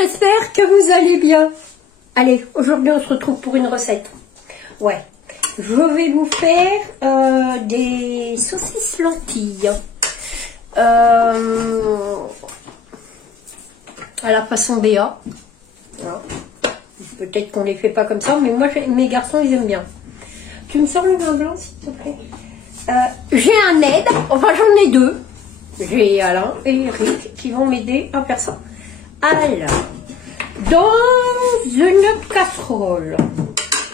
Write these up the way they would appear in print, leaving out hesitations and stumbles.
j'espère que vous allez bien. Allez, aujourd'hui on se retrouve pour une recette. Ouais, je vais vous faire des saucisses lentilles. À la façon Béa. Voilà. Peut-être qu'on les fait pas comme ça, mais moi mes garçons ils aiment bien. Tu me sors le vin blanc s'il te plaît. J'ai un aide, enfin j'en ai deux. J'ai Alain et Eric qui vont m'aider à faire ça. Alors, dans une casserole,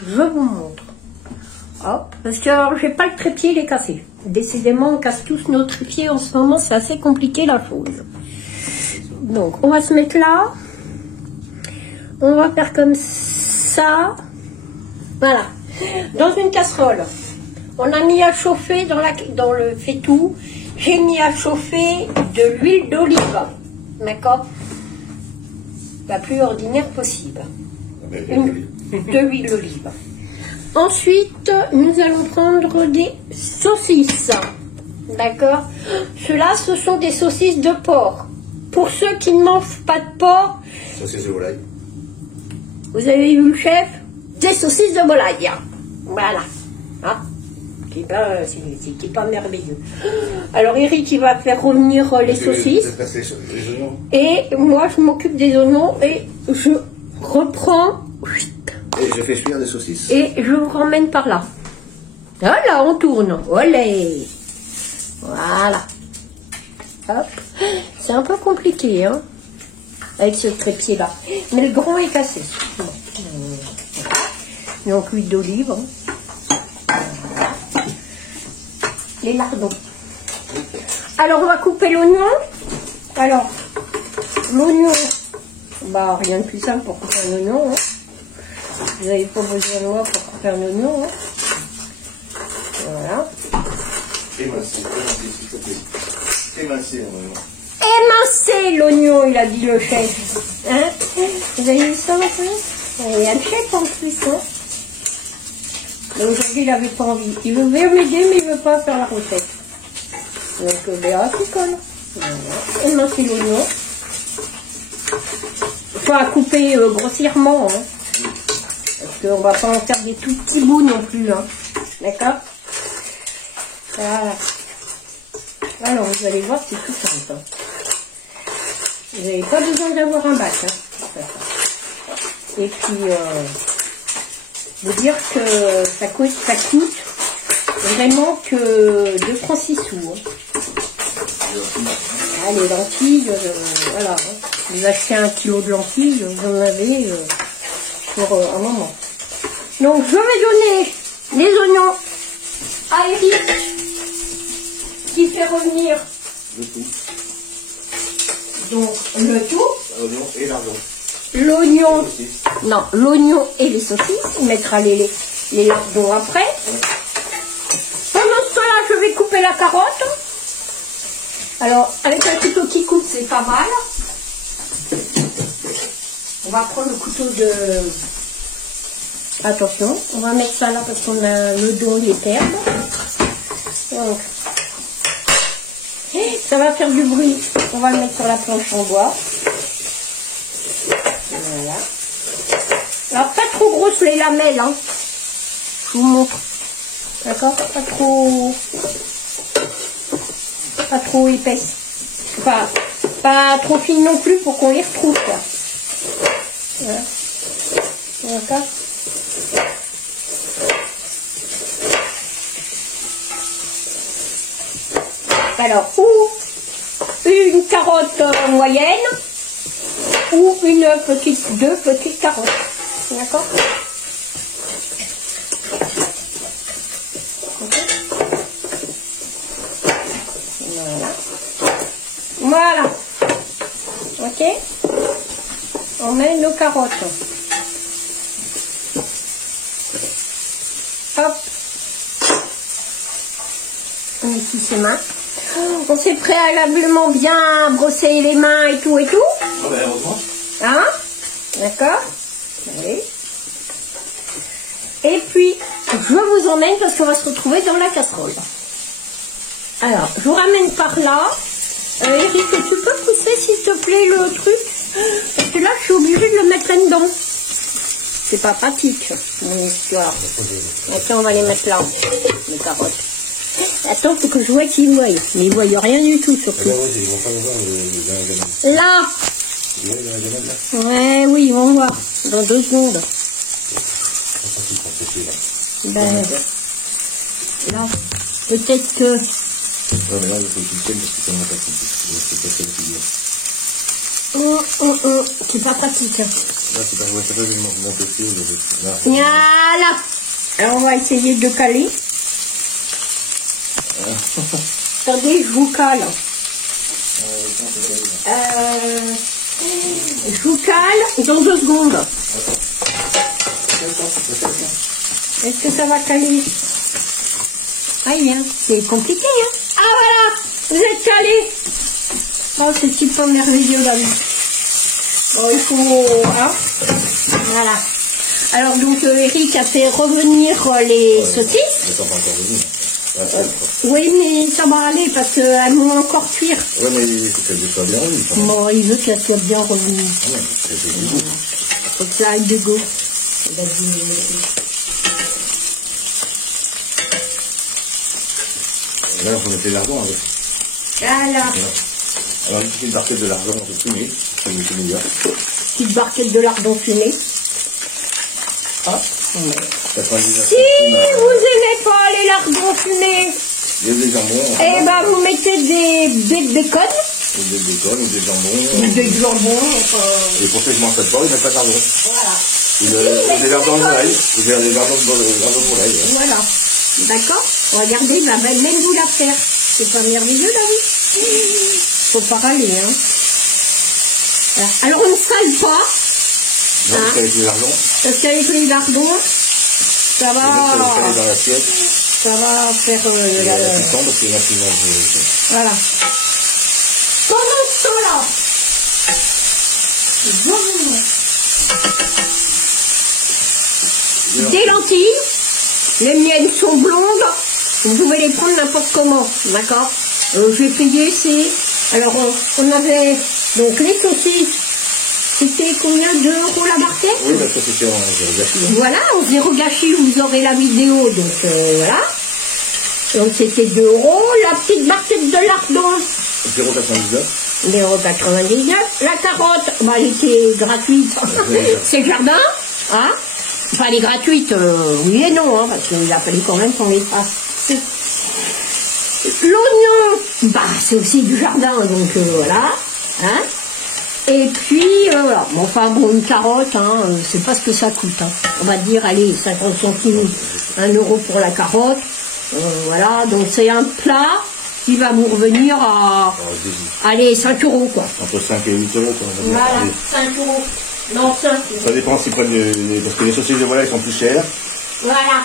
je vous montre. Hop, parce que alors j'ai pas le trépied, il est cassé. Décidément, on casse tous nos trépieds en ce moment, c'est assez compliqué la chose. Donc, on va se mettre là. On va faire comme ça. Voilà. Dans une casserole, on a mis à chauffer dans le faitout. J'ai mis à chauffer de l'huile d'olive. D'accord? La plus ordinaire possible. De l'huile d'olive. Ensuite, nous allons prendre des saucisses. D'accord? Ceux-là, ce sont des saucisses de porc. Pour ceux qui ne mangent pas de porc. Saucisses de volaille. Vous avez vu le chef? Des saucisses de volaille. Voilà. Hein? C'est pas merveilleux. Alors Eric il va faire revenir les saucisses. Et moi je m'occupe des oignons et je reprends. Et je fais cuire des saucisses. Et je vous ramène par là. Voilà, on tourne. Olé. Voilà. Hop. C'est un peu compliqué, hein, avec ce trépied là. Mais le grand est cassé. Bon. Donc l'huile d'olive. Hein. Les lardons. Alors on va couper l'oignon. Alors l'oignon, bah rien de plus simple pour couper un oignon. Hein. Vous n'avez pas besoin de moi pour couper un oignon. Hein. Voilà. Émincer, s'il te plaît. Émincer l'oignon. Émincer l'oignon, il a dit le chef. Hein? Vous avez vu ça maintenant? Il y a le chef en plus. Hein. Mais aujourd'hui, il n'avait pas envie. Il veut bien m'aider, mais il ne veut pas faire la recette. Donc, Béa, tu colles. Voilà. Émincer l'oignon. Il faut la couper grossièrement. Hein. Parce qu'on ne va pas en faire des tout petits bouts non plus. Hein. D'accord? Voilà. Alors, vous allez voir, c'est tout simple. Hein. Vous n'avez pas besoin d'avoir un bac. Hein. Et puis, vous dire que ça coûte vraiment que 2 francs 6 sous. Hein. Ah, les lentilles, voilà. Hein. Vous achetez 1 kilo de lentilles, vous en avez pour un moment. Donc je vais donner les oignons à Eric qui fait revenir le tout. Donc le tout. L'oignon et lardon. L'oignon, non, l'oignon et les saucisses, il mettra les lardons après. Pendant ce temps-là, je vais couper la carotte. Alors, avec un couteau qui coupe, c'est pas mal. On va prendre le couteau de... Attention, on va mettre ça là parce qu'on a le dos, il est terne. Donc, ça va faire du bruit. On va le mettre sur la planche en bois. Voilà. Alors pas trop grosses les lamelles, hein. Je vous montre. D'accord? Pas trop épaisse. Enfin, pas trop fine non plus pour qu'on les retrouve, quoi. Voilà. D'accord? Alors, ou une carotte moyenne, ou deux petites carottes. D'accord? Voilà. Ok? On met nos carottes. Hop. On utilise ses mains. On s'est préalablement bien brossé les mains et tout et tout. Ah ben heureusement. Hein? D'accord? Allez. Et puis, je vous emmène parce qu'on va se retrouver dans la casserole. Alors, je vous ramène par là. Eric, tu peux pousser s'il te plaît le truc? Parce que là, je suis traînent dedans. C'est pas pratique. Donc, voilà. Attends, on va les mettre là, les carottes. Attends, faut que je vois qu'ils voient. Mais ils voient rien du tout, surtout. Là. Ouais, oui, ils vont voir. Dans 2 secondes. Ben, là, peut-être que... C'est pas pratique. Voilà. Alors on va essayer de caler. Attendez, je vous cale. Je vous cale dans 2 secondes. Est-ce que ça va caler? Ah bien, c'est compliqué, hein. Ah voilà, vous êtes calés. Oh, c'est petit peu merveilleux la vie. Bon, il faut... Hein, voilà. Alors donc Eric a fait revenir les saucisses. Oui, mais ça va aller parce qu'elles vont encore cuire. Oui, mais il faut qu'elles soient bien revenues. Bon, il veut qu'elles soient bien revenues. Il faut que ça aille de go. Là, il faut mettre l'ardon avec. Voilà. Alors, une petite barquette de lardon fumé. Petite barquette de lardon fumé. Ah, si vous n'aimez pas les lardons fumés, il y a des jambons. Eh ben, vous mettez des bacon. Ou des bacon, ou des jambons. Ou des jambons. Et pour ceux qui ne mangent pas de porc, ils mettent pas de lardon. Voilà. Ou des lardons de volaille. Ou des lardons de volaille. Voilà. D'accord. Regardez, bah, même vous la faire. C'est pas merveilleux, la vie. Faut pas râler, hein. Voilà. Alors, on ne sale pas. Non, parce qu'avec les lardons. Parce qu'avec les lardons, ça va... dans l'assiette. Ça va faire... parce qu'il y en a qui mangent... Voilà. Pendant ce temps-là, des lentilles. Les miennes sont blondes. Vous pouvez les prendre n'importe comment. D'accord. J'ai payé, c'est... Alors, on avait... Donc, les saucisses. C'était combien d'euros la barquette? Oui, parce que c'était en zéro gâchis. Voilà, en zéro gâchis, vous aurez la vidéo. Donc, voilà. Donc, c'était 2 euros. La petite barquette de lardon. 0,99. 0,99. La carotte, bah, elle était gratuite. C'est jardin. Hein? Enfin, elle est gratuite, oui et non, hein, parce qu'il a fallu quand même qu'on les fasse. L'oignon, bah, c'est aussi du jardin, donc voilà. Hein? Et puis, voilà. Bon, enfin, bon, une carotte, hein, c'est pas ce que ça coûte. Hein. On va dire, allez, 50 centimes, 1 euro pour la carotte. Voilà, donc c'est un plat qui va vous revenir à, allez, 5 euros, quoi. Entre 5 et 8 euros, quoi. Voilà, 5 euros. Non, 5. Ça dépend s'ils prennent parce que les saucisses de volaille sont plus chères. Voilà.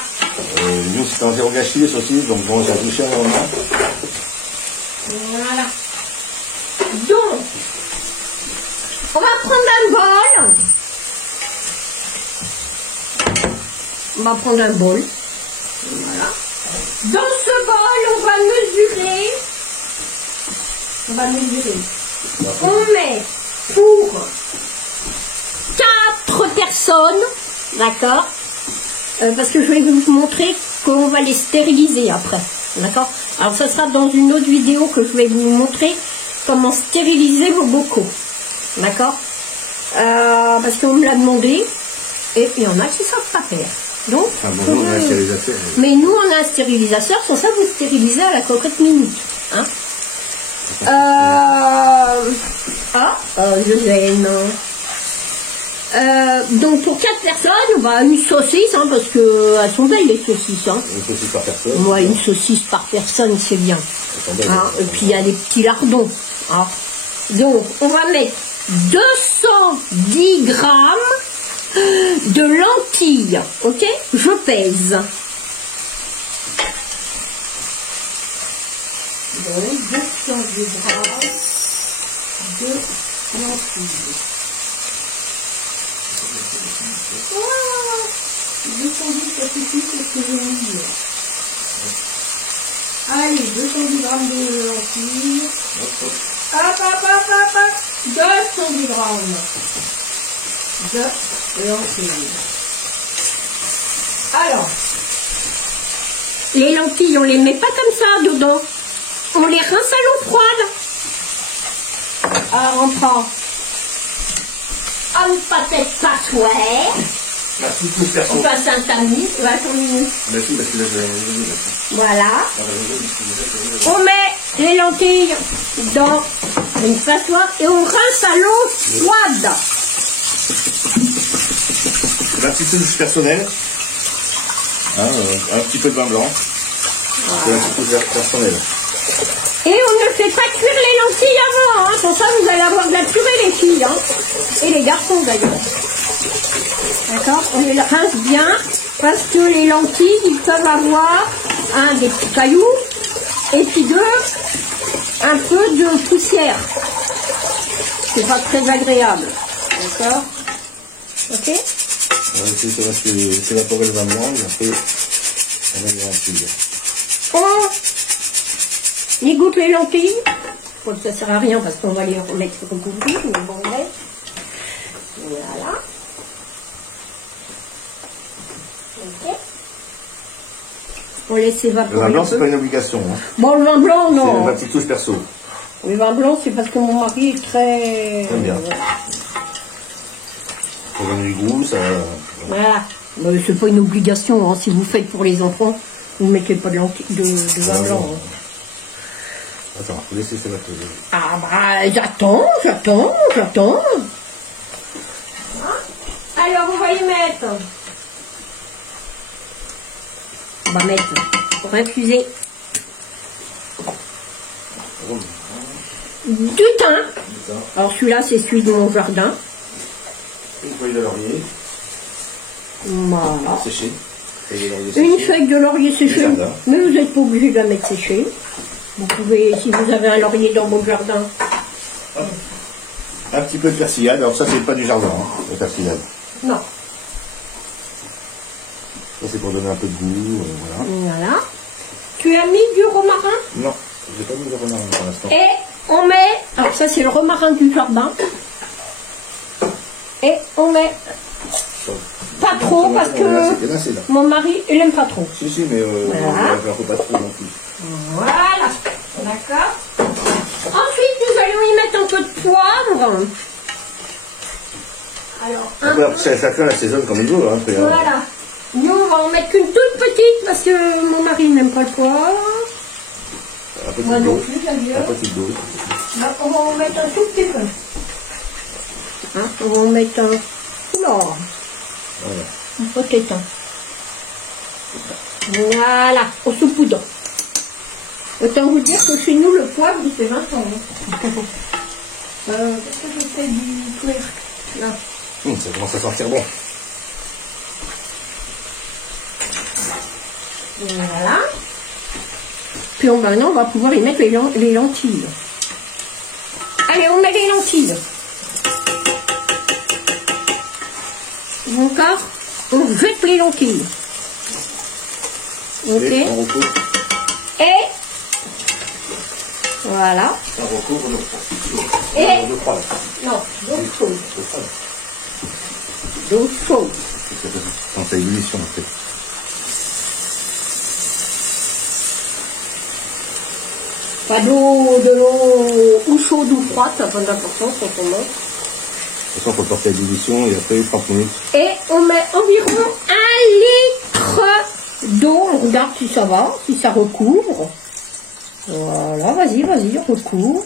Nous, c'est en zéro gâchis, les saucisses, donc bon, c'est plus cher, vraiment. Voilà. Donc, on va prendre un bol. On va prendre un bol. Voilà. Dans ce bol, on va mesurer. On met pour 4 personnes, d'accord, parce que je vais vous montrer qu'on va les stériliser après, d'accord. Alors ça sera dans une autre vidéo que je vais vous montrer comment stériliser vos bocaux, d'accord, parce qu'on me l'a demandé et il y en a qui ne savent pas faire. Donc, on a un stérilisateur. Mais nous on a un stérilisateur, sans ça vous stérilisez à la cocotte minute, hein. Donc pour 4 personnes, bah, une saucisse, hein, parce qu'elles sont belles les saucisses. Hein. Une saucisse par personne. Ouais, une saucisse par personne, c'est bien. Hein, et puis il y a des petits lardons. Hein. Donc on va mettre 210 grammes de lentilles. Ok? Je pèse. Donc 210 grammes de lentilles. Je conduis ça suffit, c'est ce que je veux dire. Allez, 210 grammes de lentilles. Hop, hop, hop, hop, hop. 210 grammes. de lentilles. Alors, les lentilles, on les met pas comme ça dedans. On les rince à l'eau froide. Alors, on prend un pâté de passoire. Merci tout perso. On passe un tamis. Va ton minute. Merci parce que là, Voilà. On met les lentilles dans une passoire et on rince à l'eau froide. Ma petite touche personnelle. Hein, un petit peu de vin blanc. Voilà. C'est la petite touche personnelle. Et on ne fait pas cuire les lentilles avant. Hein. Pour ça, vous allez avoir de la purée, les filles. Hein. Et les garçons, d'ailleurs. D'accord? On les rince bien. Parce que les lentilles, ils peuvent avoir des petits cailloux. Et puis un peu de poussière. C'est pas très agréable. D'accord? Ok? On va essayer de évaporer le vin blanc et après, on met les lentilles. On égoutte les lentilles. Bon, ça sert à rien parce qu'on va les remettre recouvrir, mais bon, bref. Voilà. Ok. On laisse évaporer. Le vin blanc, c'est pas une obligation. Hein. Bon, le vin blanc, non. C'est ma petite touche perso. Le vin blanc, c'est parce que mon mari est très... Très bien. Pour donner du goût, ça... Voilà. Mais c'est pas une obligation. Hein. Si vous faites pour les enfants, vous ne mettez pas de vin blanc. Hein. Attends, faut laisser s'évaporer. Ah bah, j'attends. Alors, on va y mettre... On va mettre pour infuser du thym. Alors celui-là, c'est celui de mon jardin. Une feuille de laurier. Voilà. Séchée. Une feuille de laurier séchée. Mais vous n'êtes pas obligé de la mettre séchée. Vous pouvez, si vous avez un laurier dans votre jardin. Un petit peu de persillade. Alors ça, c'est pas du jardin, hein, la persillade. Non. Ça, c'est pour donner un peu de goût. Voilà. Voilà. Tu as mis du romarin? Non, j'ai pas mis de romarin pour l'instant. Et on met, alors ça c'est le romarin du jardin. Et on met pas trop parce que mon mari il aime pas trop. Si, mais voilà. Il ne faut pas trop non plus. Voilà, d'accord. Ensuite nous allons y mettre un peu de poivre. Alors, Après, chacun l'assaisonne comme il veut. Hein, voilà. Nous, on va en mettre qu'une toute petite parce que mon mari n'aime pas le poivre. Moi non plus, d'ailleurs. Un petit d'eau. On va en mettre un tout petit peu. Hein, on va en mettre un... Oula. Voilà. Peut-être un. Voilà, au saupoudre. Autant vous dire que chez nous, le poivre, il fait 20 ans. Hein. Qu'est-ce que je fais du twerk là? Ça commence à sentir bon. Voilà. Puis maintenant, on va pouvoir y mettre les lentilles. Allez, on met les lentilles. Encore, on jette les lentilles. Ok. Et on recouvre. Et voilà. On recouvre l'eau. Et L'eau froide. non, d'eau chaude. L'eau froide. D'eau chaude. Quand c'est ébullition, en fait. Pas de l'eau ou chaude ou froide, ça n'a pas d'importance quand on met. De toute façon, il faut porter à ébullition et après 30 minutes. Et on met environ 1 litre d'eau. On regarde si ça va, si ça recouvre. Voilà, vas-y, recouvre.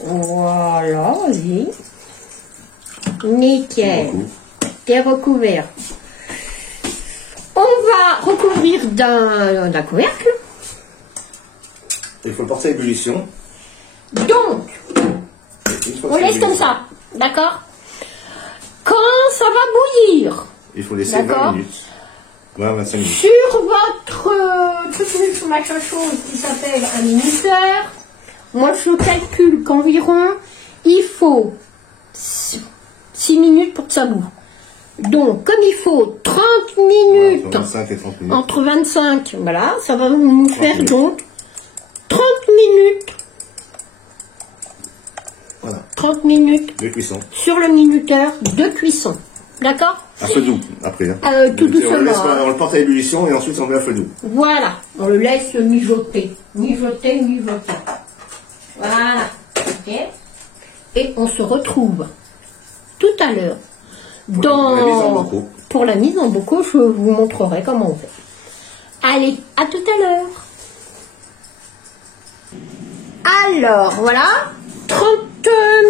Voilà, vas-y. Nickel. T'es recouvert. On va recouvrir d'un couvercle. Il faut le porter à ébullition. Donc, on laisse comme ça, d'accord? Quand ça va bouillir, il faut laisser 20 minutes. 20-25 minutes. Sur votre truc, sur machin chose qui s'appelle un minuteur, moi je calcule qu'environ il faut 6 minutes pour que ça boue. Donc, comme il faut 30 minutes, entre 25 et 30 minutes. Entre 25, voilà, ça va nous faire minutes. donc 30 minutes Voilà. 30 minutes De cuisson. sur le minuteur de cuisson. D'accord? À feu doux, après. Hein. Tout doucement. On le porte à ébullition et ensuite on met à feu doux. Voilà, on le laisse mijoter. Mijoter, mijoter. Voilà. Ok. Et on se retrouve tout à l'heure dans... la mise en bocaux. Pour la mise en bocaux, je vous montrerai comment on fait. Allez, à tout à l'heure. Alors, voilà, 30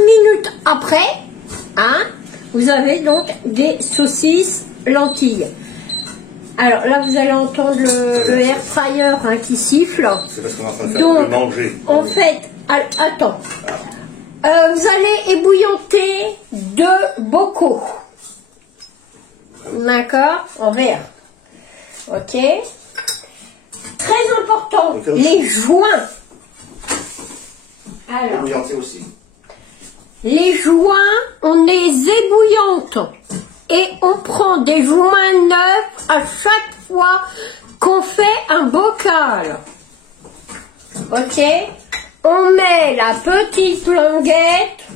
minutes après, hein, vous avez donc des saucisses lentilles. Alors là, vous allez entendre le air fryer hein, qui siffle. C'est parce qu'on est en train de faire Donc, le manger. en fait, attends. Vous allez ébouillanter 2 bocaux. D'accord? En verre. Ok? Très important, Okay. les joints. Alors, Ébouillanter aussi. les joints, on les ébouillante. Et on prend des joints neufs à chaque fois qu'on fait un bocal. Ok? On met la petite languette.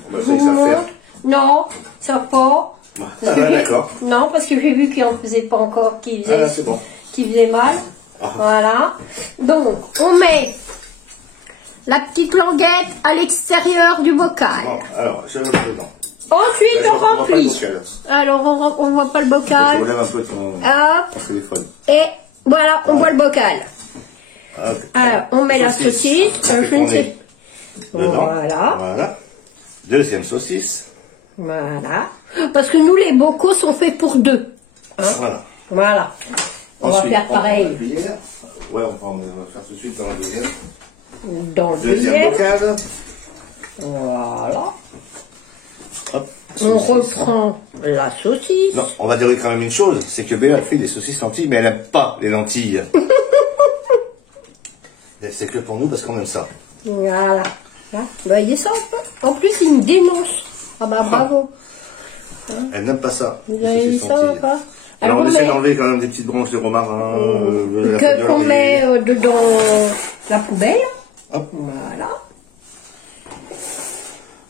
On va Je vous faire ça montre. faire. Non, ça pas. Ah, Parce que d'accord. Non, parce que j'ai vu qu'il en faisait pas encore, qu'il faisait, Ah, c'est bon. qu'il faisait mal. Ah. Voilà. Donc, on met la petite languette à l'extérieur du bocal. Bon, alors, je le mets dedans. Ensuite, Là, on je vois pas le remplit. bocal. Alors, on voit pas le Je bocal. relève un peu ton Hop. téléphone. Et voilà, on voit le bocal. Hop. Alors, on met la saucisse. On fait Je ne sais. tourner dedans. Voilà. Voilà. Deuxième saucisse. Voilà. Parce que nous, les bocaux sont faits pour 2. Hein? Voilà. Voilà. On Ensuite, va faire on prend pareil la cuillère. Ouais, on va faire tout de suite dans la deuxième. dans le Deuxième deuxième. bocal. Voilà. Hop. On Saucisse. reprend la saucisse. Non, on va dire quand même une chose, c'est que Béa a fait des saucisses lentilles, mais elle n'aime pas les lentilles. C'est que pour nous parce qu'on aime ça. Voilà. Là, vous voyez ça un peu? En plus, il me dénonce. Ah bah bravo. Elle n'aime pas ça. Vous les avez vu saucisses ça ou lentilles. pas? Alors on on essaie met- d'enlever quand même des petites branches de romarin, de la feuille de qu'on laurier. met dedans la poubelle. Hop. Voilà.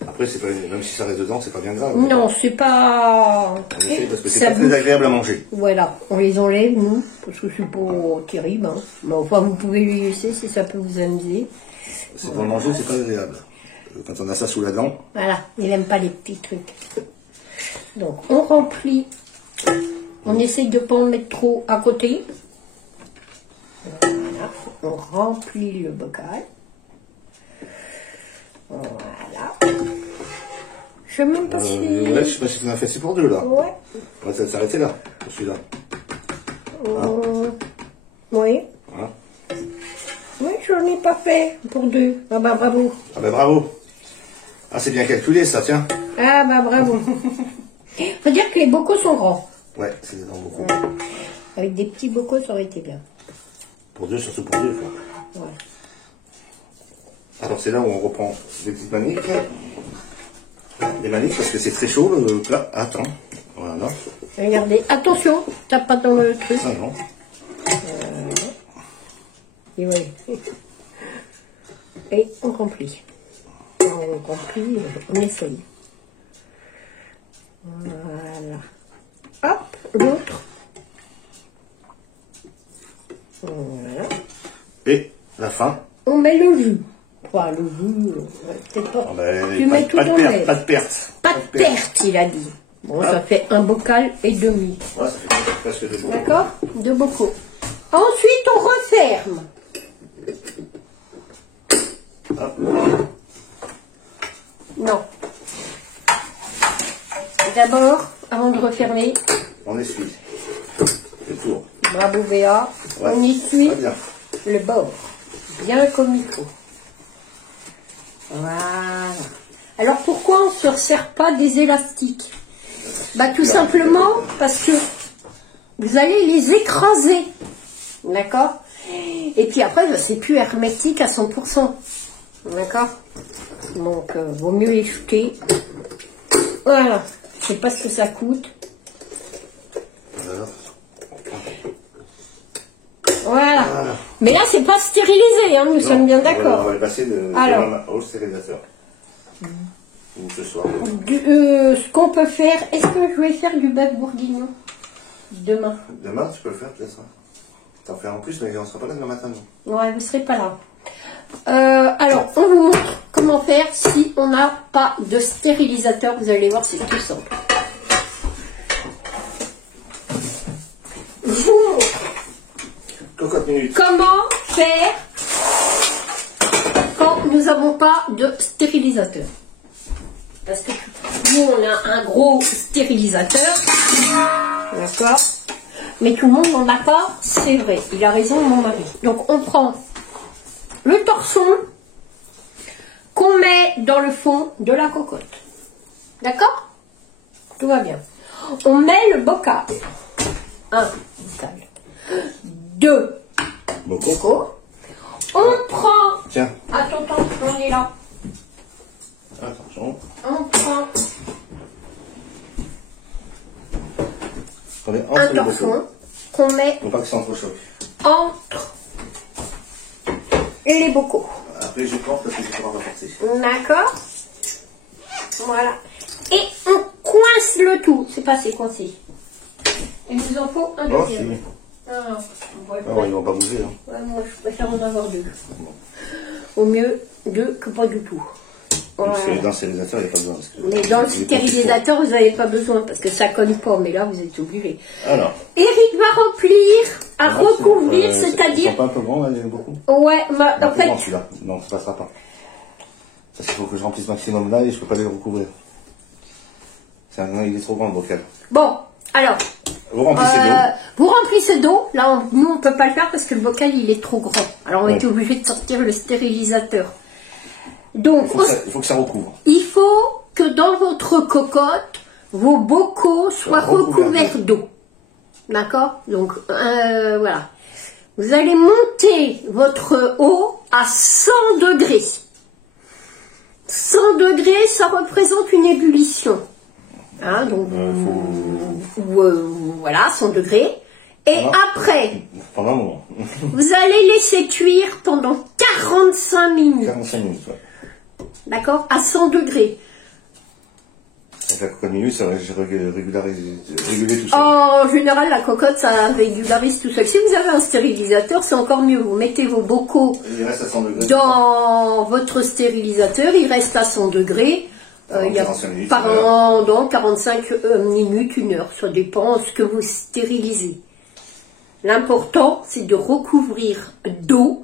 Après, c'est pas, même si ça reste dedans, c'est pas bien grave. Non, c'est pas... On essaie parce que c'est Ça pas bouffe. très agréable à manger. Voilà, on les enlève, nous, parce que c'est pas terrible. Hein. Mais enfin, vous pouvez les laisser si ça peut vous amuser. C'est pour le manger, c'est pas agréable. Quand on a ça sous la dent, Voilà, il n'aime pas les petits trucs. Donc, on remplit. On essaye de ne pas en mettre trop à côté. Voilà, on remplit le bocal. Voilà. Je sais même pas si... ouais, je sais pas si tu en as fait, c'est pour 2 là. Ouais. On va peut-être s'arrêter là, pour celui-là. Oui. Hein. Oui, je n'en ai pas fait pour 2. Ah bah bravo. Ah ben bravo. Ah, c'est bien calculé ça, tiens. Ah bah bravo. Faut dire que les bocaux sont grands. Ouais, c'est dedans beaucoup. Avec des petits bocaux, ça aurait été bien. Pour 2, surtout pour 2. Quoi. Ouais. Alors c'est là où on reprend des petites maniques. Des maniques parce que c'est très chaud le plat. Attends. Voilà. Regardez, attention, tape pas dans le truc. Ah non. Et voilà. Et on remplit. On remplit, on essaye. Voilà. Hop, l'autre. Voilà. Et la fin. On met le jus. Enfin, le jus, peut-être pas. Ah ben, Tu mets tout pas de en perte, l'air. pas de perte. Pas de perte, il a dit. Bon, ça fait un bocal et demi. Ouais, ça fait presque 2 bocaux. D'accord? 2 bocaux. Ensuite, on referme. Hop. Non. D'abord, avant de refermer, On essuie. Le tour. bravo Béa, Ouais. on essuie Très bien. le bord. Bien comme il faut. Voilà. Alors pourquoi on ne se resserre pas des élastiques? Bah tout simplement parce que vous allez les écraser. D'accord? Et puis après, c'est plus hermétique à 100%. D'accord? Donc, vaut mieux les jeter. Voilà. Je sais pas ce que ça coûte. Voilà. Mais là, c'est pas stérilisé, hein, nous sommes bien On d'accord. va le passer de Alors. au stérilisateur. Ou ce soir. Ce qu'on peut faire, est-ce que je vais faire du bœuf bourguignon demain? Demain, tu peux le faire peut-être. T'en fais en plus, mais on ne sera pas là demain matin. Non. Ouais, vous ne serez pas là. Alors, on vous montre comment faire si on n'a pas de stérilisateur. Vous allez voir, c'est tout simple. Je vous montre comment faire quand nous n'avons pas de stérilisateur. Parce que nous, on a un gros stérilisateur. D'accord? Mais tout le monde n'en a pas, c'est vrai. Il a raison, mon mari. Donc, on prend le torchon qu'on met dans le fond de la cocotte. D'accord? Tout va bien. On met le bocal. Un bocal. Deux bocaux. On prend... Tiens. Attends, on est là. Attention. On prend un torchon qu'on met faut pas que ça entrechoque. entre les bocaux. Après, je porte parce que je pourrai rapporter. D'accord. Voilà. Et on coince le tout. C'est pas assez coincé. Il nous en faut un deuxième. Ah, ils vont pas bouger. Hein. Ouais, moi, je préfère en avoir deux. Au mieux, deux que pas du tout. Voilà. Dans le stérilisateur, il n'y a pas besoin. Mais dans le stérilisateur, vous n'avez pas besoin parce que ça colle pas. Mais là, vous êtes obligé. Alors. Eric va remplir, recouvrir, c'est-à-dire. Ils sont pas un peu grands, il y en a beaucoup. Ouais, en fait. Grand, celui-là. Non, ça passera pas. Parce qu'il faut que je remplisse maximum là et je peux pas les recouvrir. Il est trop grand le bocal. Bon, alors. Vous remplissez d'eau. Vous remplissez d'eau. Là, nous, on ne peut pas le faire parce que le bocal, il est trop grand. Alors, on est obligé de sortir le stérilisateur. Donc, il faut que ça recouvre. Il faut que dans votre cocotte, vos bocaux soient recouverts d'eau. D'accord? Donc, voilà. Vous allez monter votre eau à 100 degrés. 100 degrés, ça représente une ébullition. Hein, donc, voilà, 100 degrés. Et après, pendant un moment. Vous allez laisser cuire pendant 45 minutes. 45 minutes, ouais. D'accord? À 100 degrés. Avec la cocotte minute, ça va réguler tout seul. En général, la cocotte, ça régularise tout seul. Si vous avez un stérilisateur, c'est encore mieux. Vous mettez vos bocaux dans votre stérilisateur, il reste à 100 degrés. Pendant 45 minutes, 1 heure. Ça dépend de ce que vous stérilisez. L'important, c'est de recouvrir d'eau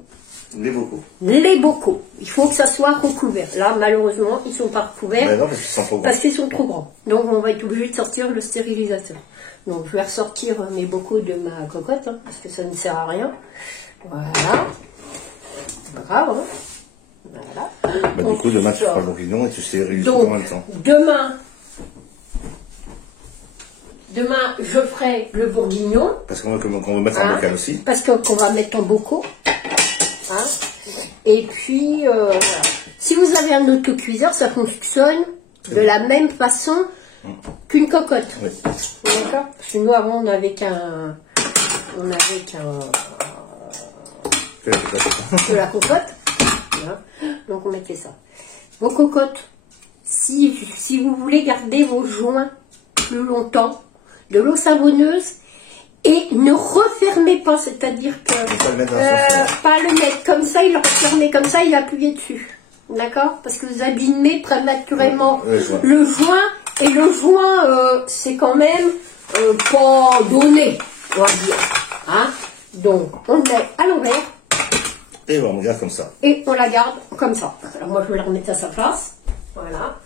les bocaux. Les bocaux. Il faut que ça soit recouvert. Là, malheureusement, ils ne sont pas recouverts. Ben non, parce qu'ils sont trop grands. Parce qu'ils sont trop grands. Donc, on va être obligé de sortir le stérilisateur. Donc, je vais ressortir mes bocaux de ma cocotte, hein, parce que ça ne sert à rien. Voilà. C'est pas grave, hein. Voilà. Bah, du coup, demain, tu feras le bourguignon et tu stérilises tout en même temps. Demain, je ferai le bourguignon. Parce qu'on veut mettre en bocal aussi. Parce qu'on va mettre en bocaux. Hein. Et puis, voilà. Si vous avez un autocuiseur, ça fonctionne de la même façon qu'une cocotte. Oui. D'accord? Parce que nous, avant, on avait qu'un... de la cocotte. Voilà. Donc, on mettait ça. Vos cocottes, si vous voulez garder vos joints plus longtemps, de l'eau savonneuse, et ne refermez pas, c'est-à-dire que pas le mettre comme ça, il le refermez comme ça, il appuyez dessus, d'accord? Parce que vous abîmez prématurément le joint, et le joint c'est quand même pas donné, on va dire, hein? Donc on le met à l'envers et on la garde comme ça. Et on la garde comme ça. Alors moi je vais la remettre à sa place, voilà.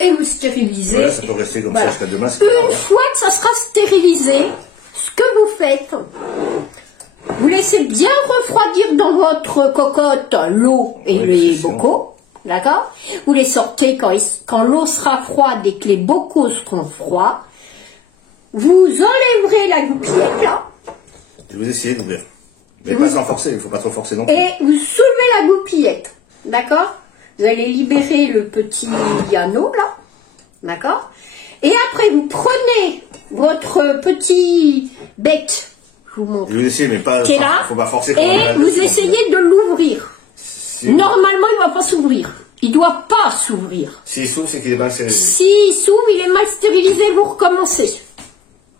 Et vous stérilisez. Voilà, ça peut rester comme ça jusqu'à demain. Une fois que ça sera stérilisé, ce que vous faites, vous laissez bien refroidir dans votre cocotte l'eau et les bocaux. D'accord? Vous les sortez quand l'eau sera froide et que les bocaux seront froids. Vous enlèverez la goupillette là. Et vous essayez d'ouvrir. Mais pas sans forcer, il ne faut pas trop forcer non plus. Et vous soulevez la goupillette. D'accord? Vous allez libérer le petit anneau, là. D'accord? Et après, vous prenez votre petit bec. Je vous montre. Vous essayez, mais pas... Il faut pas forcer. Et vous essayez de l'ouvrir. Normalement, il ne va pas s'ouvrir. Il ne doit pas s'ouvrir. S'il s'ouvre, c'est qu'il est mal stérilisé. S'il s'ouvre, il est mal stérilisé, vous recommencez.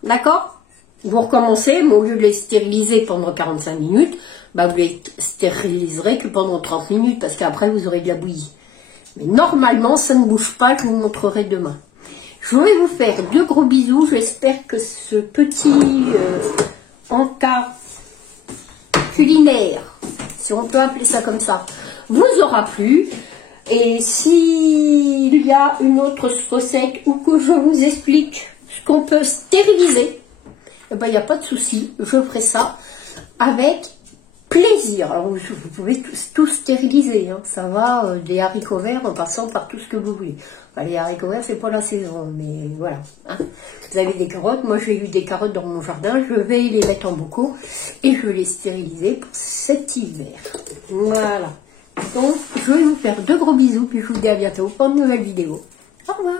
D'accord? Vous recommencez, mais au lieu de les stériliser pendant 45 minutes, bah vous les stériliserez que pendant 30 minutes, parce qu'après vous aurez de la bouillie. Mais normalement, ça ne bouge pas, je vous montrerai demain. Je vais vous faire 2 gros bisous. J'espère que ce petit encas culinaire, si on peut appeler ça comme ça, vous aura plu. Et s'il y a une autre recette ou que je vous explique ce qu'on peut stériliser, eh ben, il n'y a pas de souci, je ferai ça avec plaisir. Alors vous pouvez tout stériliser, hein. Ça va des haricots verts en passant par tout ce que vous voulez. Enfin, les haricots verts, c'est pas la saison, mais voilà. Hein. Vous avez des carottes, moi j'ai eu des carottes dans mon jardin, je vais les mettre en bocaux et je vais les stériliser pour cet hiver. Voilà. Donc, je vais vous faire 2 gros bisous, puis je vous dis à bientôt pour une nouvelle vidéo. Au revoir.